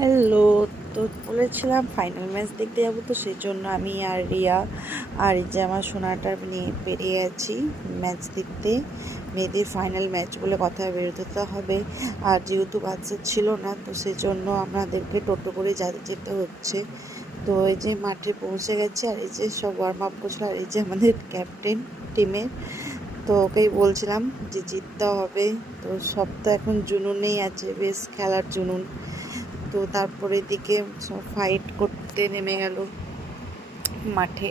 Hello. তো বলেছিলাম final match দেখতে যাবো, তো সেই জন্য আমি আর রিয়া আর এই যে আমার সোনাটা নিয়ে বেরিয়ে আছি ম্যাচ দেখতে। মেয়েদের ফাইনাল ম্যাচ বলে কথা বেরোতে হবে, আর যেহেতু বাচ্চা ছিল না তো সেই জন্য আমাদেরকে টোটো করে যেতে হচ্ছে। তো এই যে মাঠে পৌঁছে গেছে, আর এই যে সব ওয়ার্ম আপ করছিল, আর এই যে আমাদের ক্যাপ্টেন টিমের। তো ওকেই বলছিলাম যে জিততে হবে। তো সব তো এখন জুনুনেই আছে, বেশ খেলার জুনুন। তো তারপরে দিকে সব ফাইট করতে নেমে গেল মাঠে।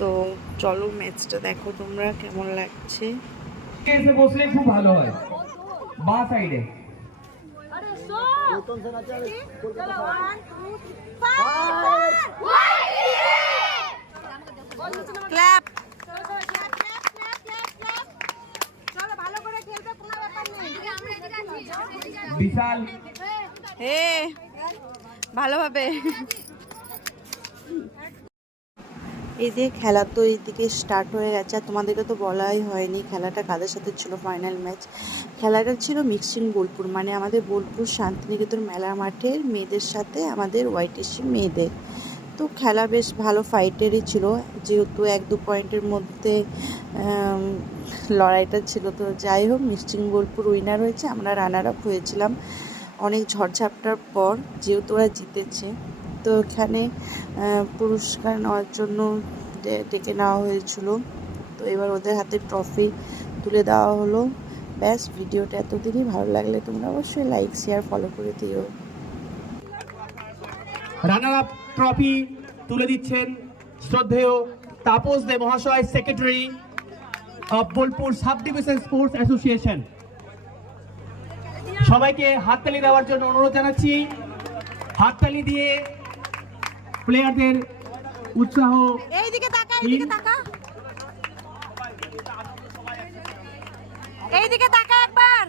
তো চলো ম্যাচটা দেখো তোমরা কেমন লাগছে। এসে বসলে খুব ভালো হয় বা সাইডে। ক্ল্যাপ। বিশাল হে ভালোভাবে। এই যে খেলা তো এইদিকে স্টার্ট হয়ে গেছে, আর তোমাদেরকে তো বলাই হয়নি খেলাটা কাদের সাথে ছিল ফাইনাল ম্যাচ। খেলাটা ছিল মিক্সিং বোলপুর, মানে আমাদের বোলপুর শান্তিনিকেতন মেলা মাঠের মেয়েদের সাথে আমাদের ওয়াইটিসি মেয়েদের। তো খেলা বেশ ভালো ফাইটেরই ছিল, যেহেতু 1-2 পয়েন্টের মধ্যে লড়াইটা ছিল। তো যাই হোক, মিক্সিং বোলপুর উইনার হয়েছে, আমরা রানার আপ হয়েছিলাম অনেক ঝড়ঝাপটার পর, যেহেতু ওরা জিতেছে। তো এখানে পুরস্কার নেওয়ার জন্য ডেকে নেওয়া হয়েছিল। তো এবার ওদের হাতে ট্রফি তুলে দেওয়া হলো। ব্যাস, ভিডিওটা এতদিনই। ভালো লাগলে তোমরা অবশ্যই লাইক শেয়ার ফলো করে দিও। রানার আপ ট্রফি তুলে দিচ্ছেন শ্রদ্ধেয় তাপস দে মহাশয়, secretary of Bolpur sub division sports association. সবাইকে হাততালি দেওয়ার জন্য অনুরোধ জানাচ্ছি। হাততালি দিয়ে প্লেয়ারদের উৎসাহ। এইদিকে তাকা, এইদিকে তাকা, এইদিকে তাকা একবার।